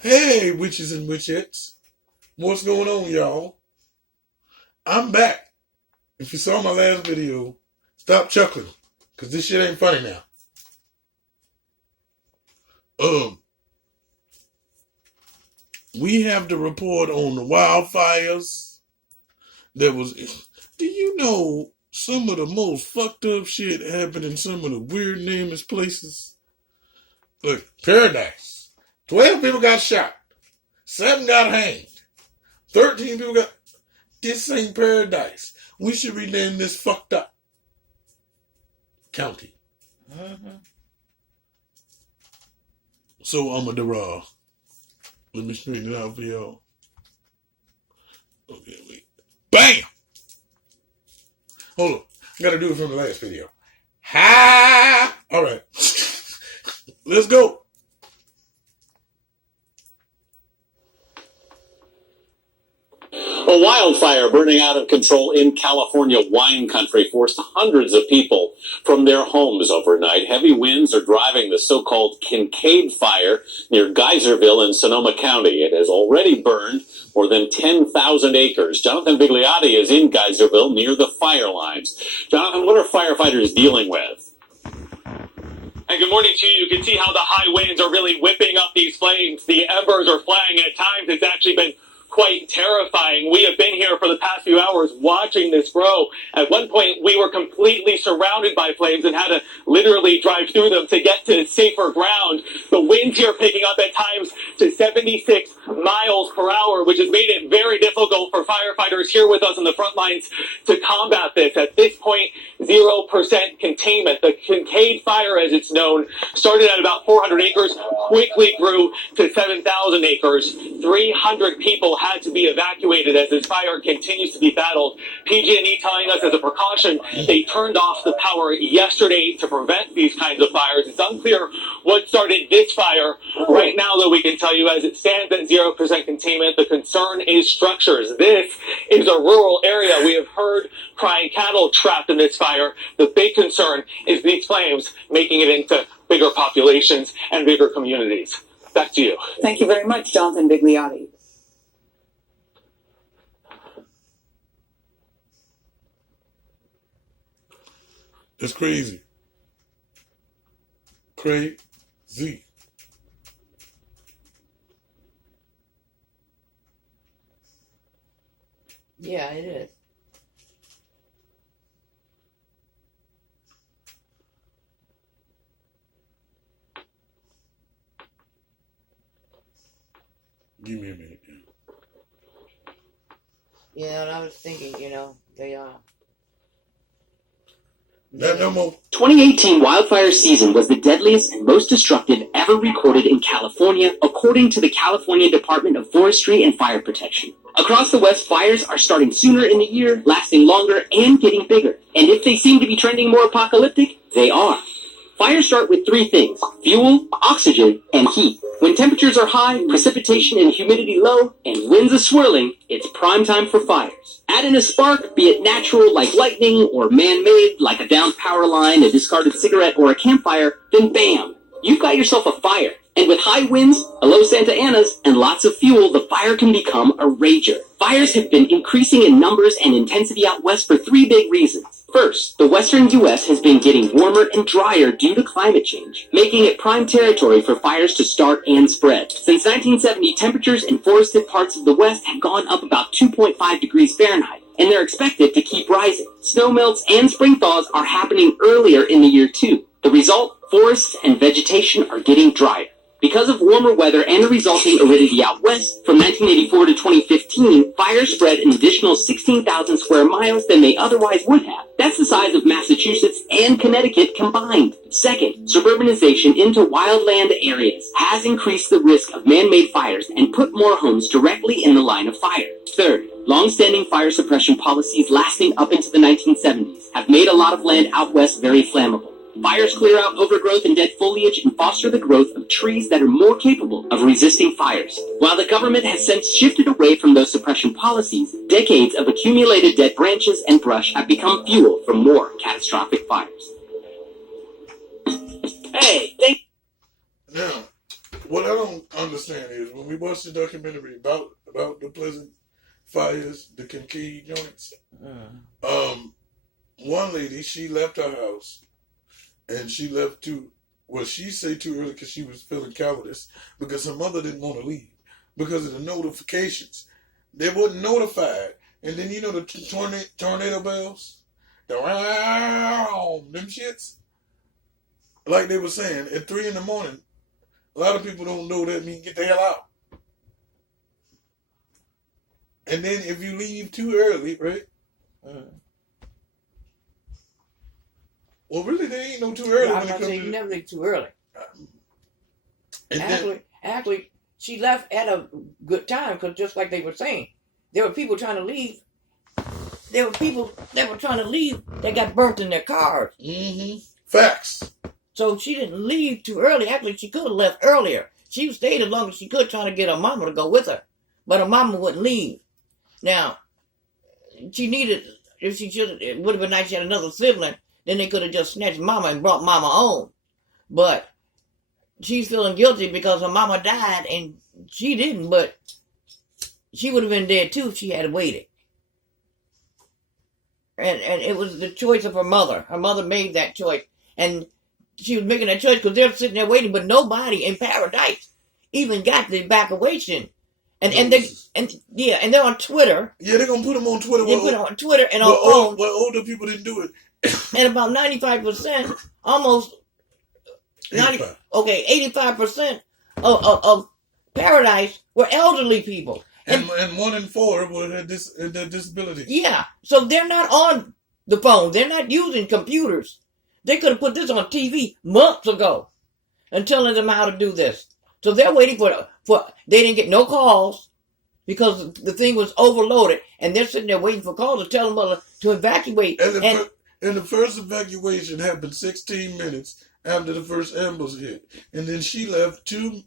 Hey, witches and witchettes. What's going on, y'all? I'm back. If you saw my last video, stop chuckling, because this shit ain't funny now. Um, we have the report on the wildfires. Do you know some of the most fucked up shit happened in some of the weird namest places? Look, Paradise. 12 people got shot. 7 got hanged. 13 people got... This ain't Paradise. We should rename this fucked up county. So I'm a let me straighten it out for y'all. Okay, wait. Bam! Hold on. I gotta do it from the last video. Ha! Alright. Let's go. A wildfire burning out of control in California wine country forced hundreds of people from their homes overnight. Heavy winds are driving the so-called Kincade Fire near Geyserville in Sonoma County. It has already burned more than 10,000 acres. Jonathan Bigliotti is in Geyserville near the fire lines. Jonathan, what are firefighters dealing with? And good morning to you. You can see how the high winds are really whipping up these flames. The embers are flying. At times, it's actually been quite terrifying. We have been here for the past few hours watching this grow. At one point, we were completely surrounded by flames and had to literally drive through them to get to safer ground. The winds here picking up at times to 76 miles per hour, which has made it very difficult for firefighters here with us on the front lines to combat this. At this point, 0% containment. The Kincade Fire, as it's known, started at about 400 acres, quickly grew to 7,000 acres. 300 people had to be evacuated as this fire continues to be battled. PG&E telling us as a precaution, they turned off the power yesterday to prevent these kinds of fires. It's unclear what started this fire. Right now, though, we can tell you as it stands at 0% containment, the concern is structures. This is a rural area. We have heard crying cattle trapped in this fire. The big concern is these flames making it into bigger populations and bigger communities. Back to you. Thank you very much, Jonathan Bigliotti. That's crazy. Crazy. Yeah, it is. Give me a minute. Yeah, and I was thinking, they Not no more. 2018 wildfire season was the deadliest and most destructive ever recorded in California, according to the California Department of Forestry and Fire Protection. Across the West, fires are starting sooner in the year, lasting longer, and getting bigger. And if they seem to be trending more apocalyptic, they are. Fires start with three things: fuel, oxygen, and heat. When temperatures are high, precipitation and humidity low, and winds are swirling, it's prime time for fires. Add in a spark, be it natural like lightning, or man-made like a downed power line, a discarded cigarette, or a campfire, then bam! You've got yourself a fire. And with high winds, a low Santa Anas, and lots of fuel, the fire can become a rager. Fires have been increasing in numbers and intensity out west for three big reasons. First, the western U.S. has been getting warmer and drier due to climate change, making it prime territory for fires to start and spread. Since 1970, temperatures in forested parts of the West have gone up about 2.5 degrees Fahrenheit, and they're expected to keep rising. Snow melts and spring thaws are happening earlier in the year, too. The result? Forests and vegetation are getting drier. Because of warmer weather and the resulting aridity out west, from 1984 to 2015, fires spread an additional 16,000 square miles than they otherwise would have. That's the size of Massachusetts and Connecticut combined. Second, suburbanization into wildland areas has increased the risk of man-made fires and put more homes directly in the line of fire. Third, long-standing fire suppression policies lasting up into the 1970s have made a lot of land out west very flammable. Fires clear out overgrowth and dead foliage and foster the growth of trees that are more capable of resisting fires. While the government has since shifted away from those suppression policies, decades of accumulated dead branches and brush have become fuel for more catastrophic fires. Hey, Now, What I don't understand is when we watched the documentary about the Pleasant fires, the Kincaid joints. One lady, she left her house, and she left she say too early because she was feeling cowardice because her mother didn't want to leave because of the notifications. They wasn't notified, and then you know the tornado bells, them shits. Like they were saying, at 3 a.m, a lot of people don't know that means get the hell out. And then if you leave too early, right? Well, really, they ain't no too early. I'm not saying you never leave too early. And Actually, she left at a good time because just like they were saying, there were people trying to leave. There were people that were trying to leave that got burnt in their cars. Facts. So she didn't leave too early. Actually, she could have left earlier. She stayed as long as she could, trying to get her mama to go with her. But her mama wouldn't leave. Now, she needed, it would have been nice if she had another sibling. Then they could have just snatched mama and brought mama home. But she's feeling guilty because her mama died and she didn't, but she would have been dead too if she had waited. And it was the choice of her mother. Her mother made that choice. And she was making that choice because they're sitting there waiting, but nobody in paradise even got the evacuation. And they're on Twitter. Yeah, they're gonna put them on Twitter. They put it on Twitter and on phone. Well, older people didn't do it. And about 95%, almost 85% of paradise were elderly people. And 1 in 4 had disabilities. Yeah, so they're not on the phone. They're not using computers. They could have put this on TV months ago and telling them how to do this. So they're waiting for they didn't get no calls because the thing was overloaded, and they're sitting there waiting for calls to tell them to evacuate. And the first evacuation happened 16 minutes after the first ambulance hit, and then she left two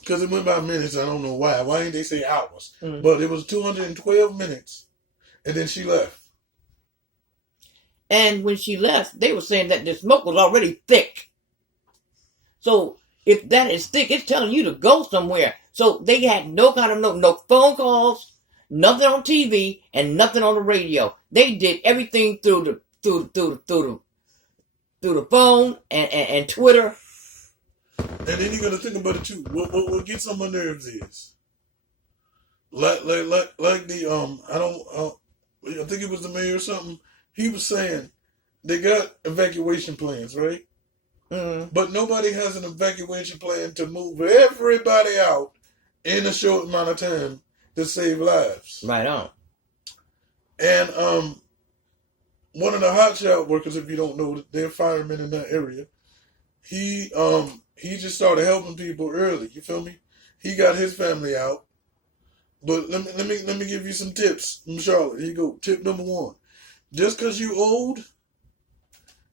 because it went by minutes. I don't know why. Why didn't they say hours? But it was 212 minutes, and then she left. And when she left, they were saying that the smoke was already thick. So if that is thick, it's telling you to go somewhere. So they had no kind of no phone calls, nothing on TV, and nothing on the radio. They did everything through the phone and Twitter. And then you got to think about it too. What gets on my nerves is like the I think it was the mayor or something. He was saying they got evacuation plans, right? But nobody has an evacuation plan to move everybody out in a short amount of time to save lives. Right on. And one of the hotshot workers, if you don't know, they're firemen in that area. He just started helping people early. You feel me? He got his family out. But let me give you some tips from Charlotte. Here you go. Tip number 1. Just because you old,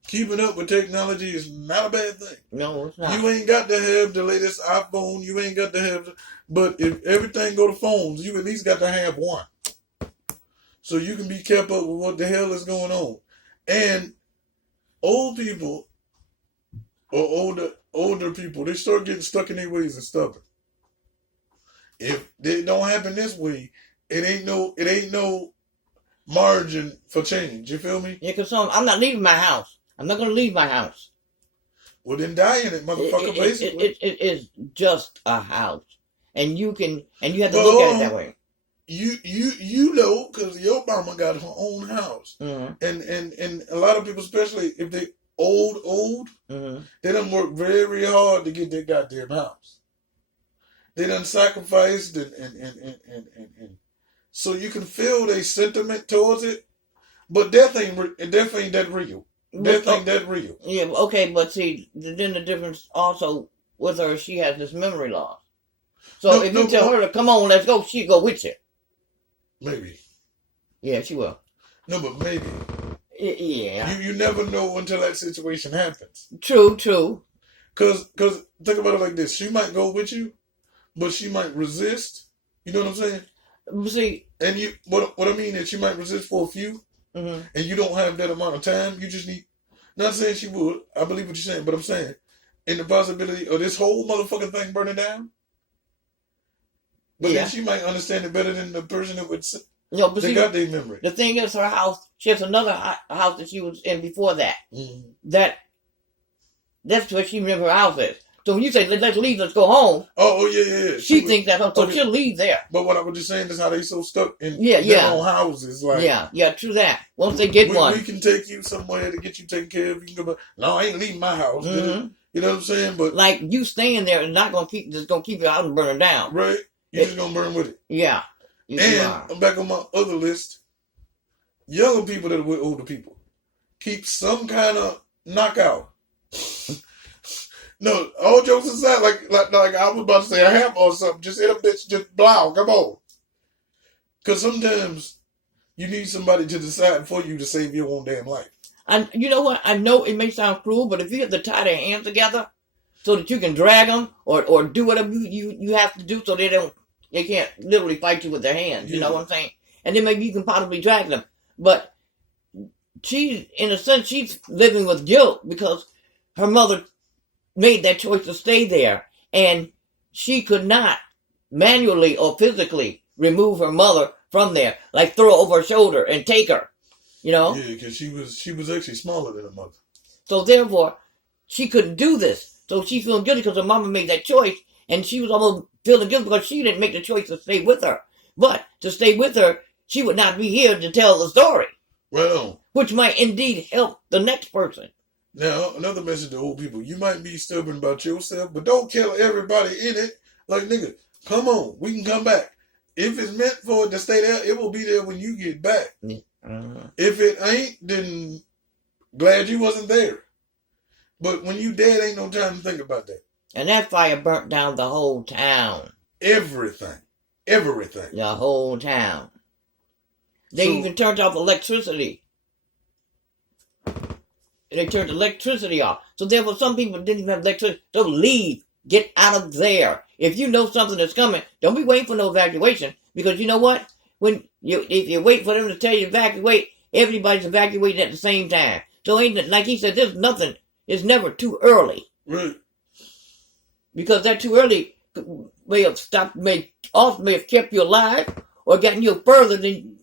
keeping up with technology is not a bad thing. No, it's not. You ain't got to have the latest iPhone. You ain't got to have... But if everything go to phones, you at least got to have one. So you can be kept up with what the hell is going on. And old people, or older people, they start getting stuck in their ways and stubborn. If it don't happen this way, it ain't no margin for change. You feel me? Yeah, because I'm not leaving my house. I'm not going to leave my house. Well, then die in it, motherfucker, basically. It is just a house. And you have to look at it that way. You know, because your mama got her own house. And a lot of people, especially if they old, they done work very hard to get their goddamn house. They done sacrificed and so you can feel their sentiment towards it, but death ain't that real. Death ain't that real. Yeah, okay, but see, then the difference also with her, she has this memory loss. So if you tell her to come on, let's go, she'll go with you. Maybe. Yeah, she will. No, but maybe. Yeah. You never know until that situation happens. True. Cause think about it like this: she might go with you, but she might resist. You know what I'm saying? See, and what I mean is she might resist for a few, and you don't have that amount of time. You just need. Not saying she would. I believe what you're saying, but I'm saying in the possibility of this whole motherfucking thing burning down. But Yeah. then she might understand it better than the person that would No, but they see, got their memory. the thing is, her house. She has another house that she was in before that. Mhm. That's what she remember her house is. So when you say let's leave, let's go home, Oh, yeah. she thinks that's her. So okay. she'll leave there. But what I was just saying is how they so stuck in Yeah, their yeah. own houses. Like, Yeah, true that. Once they get one, we can take you somewhere to get you taken care of. You can go back. No, I ain't leaving my house. Mhm. You know what I'm saying? But like you staying there is not gonna keep your house and burning down. right, you're just gonna burn with it. Yeah, you And are. I'm back on my other list. Younger people that are with older people keep some kind of knockout. No, all jokes aside, like I was about to say a hammer or something. Just hit a bitch, just blow, come on. Because sometimes you need somebody to decide for you to save your own damn life. And you know what? I know it may sound cruel, but if you have to tie their hands together so that you can drag them or do whatever you have to do so they can't literally fight you with their hands. You know what I'm saying? And then maybe you can possibly drag them. But she, in a sense, she's living with guilt because her mother made that choice to stay there, and she could not manually or physically remove her mother from there, like throw her over her shoulder and take her. You know? Yeah, because she was actually smaller than her mother. So therefore, she couldn't do this. So she's feeling guilty because her mama made that choice, and she was almost feeling guilty because she didn't make the choice to stay with her. But to stay with her, she would not be here to tell the story, Well, which might indeed help the next person. now another message to old people: you might be stubborn about yourself, but don't kill everybody in it. Like, nigga, come on, we can come back. If it's meant for it to stay there, it will be there when you get back. If it ain't, then glad you wasn't there. But when you dead, ain't no time to think about that. And that fire burnt down the whole town. Everything. The whole town. They So- even turned off electricity. They turned electricity off. So therefore, some people didn't even have electricity. So leave. Get out of there. If you know something that's coming, don't be waiting for no evacuation. Because you know what? If you wait for them to tell you to evacuate, everybody's evacuating at the same time. So ain't, like he said, there's nothing. It's never too early. Right. Because that too early may have kept you alive or gotten you further than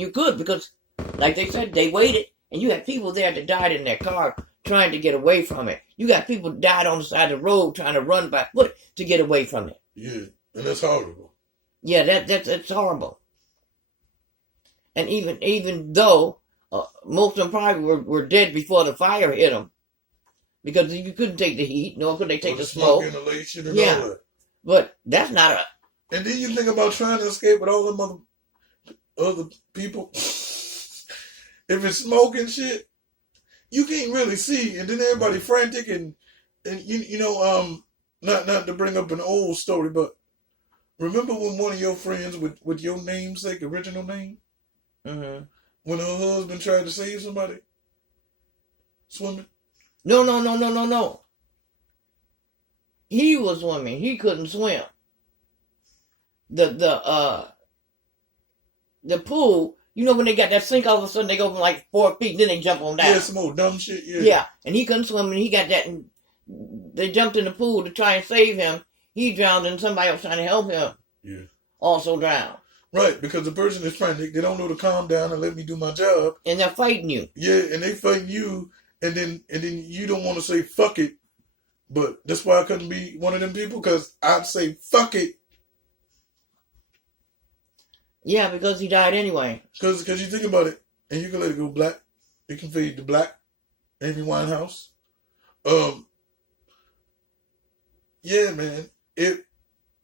you could, because like they said, they waited, and you had people there that died in their car trying to get away from it. You got people died on the side of the road trying to run by foot to get away from it. Yeah, and that's horrible. Yeah, that's horrible. And even though most of them probably were dead before the fire hit them, because you couldn't take the heat, nor could they take Or the smoke. inhalation and Yeah. all that. But that's not a. And then you think about trying to escape with all them other people. If it's smoke and shit, you can't really see, and then everybody frantic and you know not to bring up an old story, but remember when one of your friends with your namesake original name, Mm-hmm. when her husband tried to save somebody swimming? No. He was swimming. He couldn't swim. The pool, you know, when they got that sink, all of a sudden they go from like 4 feet, then they jump on down. Yeah, some old dumb shit. Yeah, and he couldn't swim, and he got that. And they jumped in the pool to try and save him. He drowned, and somebody else trying to help him Yeah. also drowned. Right, because the person is frantic. They don't know to calm down and let me do my job. And they're fighting you. Yeah, and they fighting you, and then you don't want to say fuck it, but that's why I couldn't be one of them people, because I'd say fuck it, Yeah, because he died anyway. because you think about it, and you can let it go black. It can fade to black. Amy Winehouse. Yeah, man.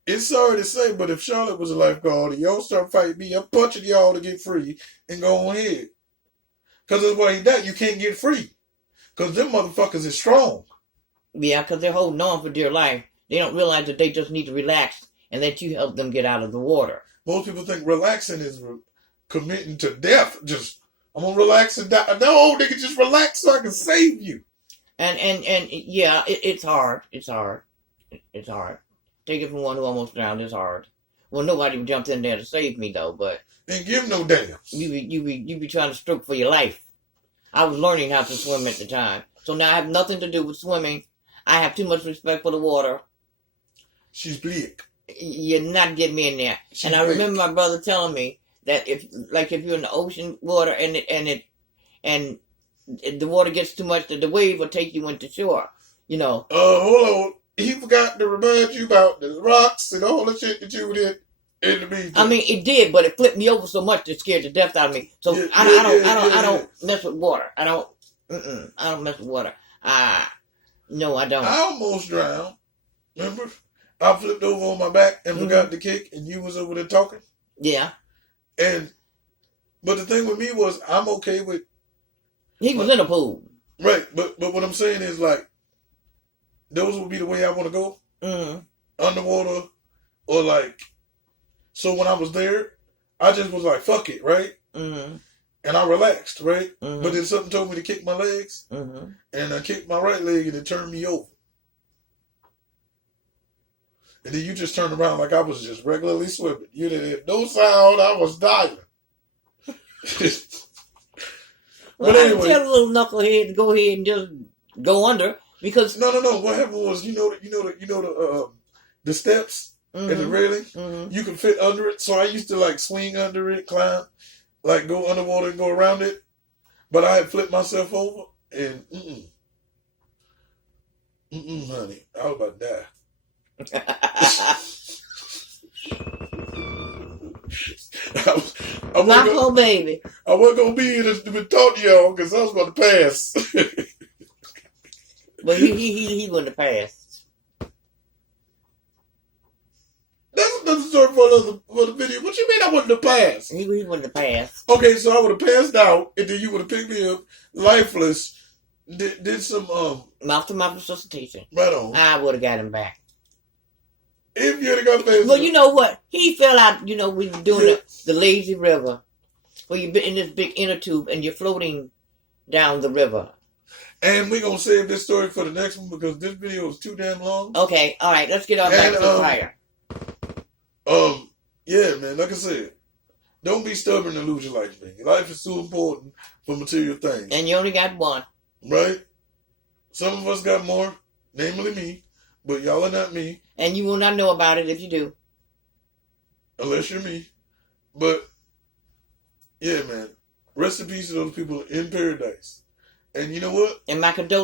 It's sorry to say, but if Charlotte was a lifeguard and y'all start fighting me, I'm punching y'all to get free and go on ahead. Because that's why he died. You can't get free. Because them motherfuckers is strong. Yeah, because they're holding on for dear life. They don't realize that they just need to relax and that you help them get out of the water. Most people think relaxing is committing to death. Just, I'm going to relax and die. No, nigga, just relax so I can save you. And yeah, it's hard. It's hard. It's hard. Take it from one who almost drowned. It's hard. Well, nobody jumped in there to save me though, but And give no damn. you be trying to stroke for your life. I was learning how to swim at the time, so now I have nothing to do with swimming. I have too much respect for the water. She's bleak. You're not getting me in there. She's And I bleak. remember my brother telling me that if you're in the ocean water and the water gets too much, that the wave will take you into shore. You know. Hold on. He forgot to remind you about the rocks and all the shit that you did in the meantime. I mean, it did, but it flipped me over so much it scared the death out of me. So Yeah, I don't yeah. mess with water. I don't mess with water. No, I don't. I almost drowned. Remember? I flipped over on my back and forgot to kick, and you was over there talking. Yeah, But the thing with me was, I'm okay with he was in a pool. right. But what I'm saying is like, those would be the way I want to go, underwater, or like. So when I was there, I just was like, fuck it, right? And I relaxed, right? But then something told me to kick my legs, and I kicked my right leg, and it turned me over. And then you just turned around like I was just regularly swimming. You didn't have no sound. I was dying. Well, But anyway, I tell a little knucklehead to go ahead and just go under because no. What happened was, the steps and the railing. You can fit under it. So I used to like swing under it, climb, like go underwater and go around it. But I had flipped myself over, and honey, I was about to die. I Knuckle baby. wasn't gonna be here to talk to y'all because I was about to pass. But he wouldn't have passed. That's another story for the video. What you mean I wouldn't have passed? He wouldn't have passed. Okay, so I would have passed out, and then you would have picked me up, lifeless. Did some Mouth-to-mouth resuscitation. right on. I would have got him back. If you had got past, Well, you know what? He fell out, when you're doing the lazy river, where you've been in this big inner tube and you're floating down the river. and we're gonna save this story for the next one because this video is too damn long. Okay, all right, let's get on back to the fire. Yeah, man. Like I said, don't be stubborn and lose your life, man. Your life is too important for material things, And you only got one. right? Some of us got more, namely me, but y'all are not me. And you will not know about it if you do. Unless you're me. But, yeah, man. Rest in peace to those people in paradise. And you know what? And my condolences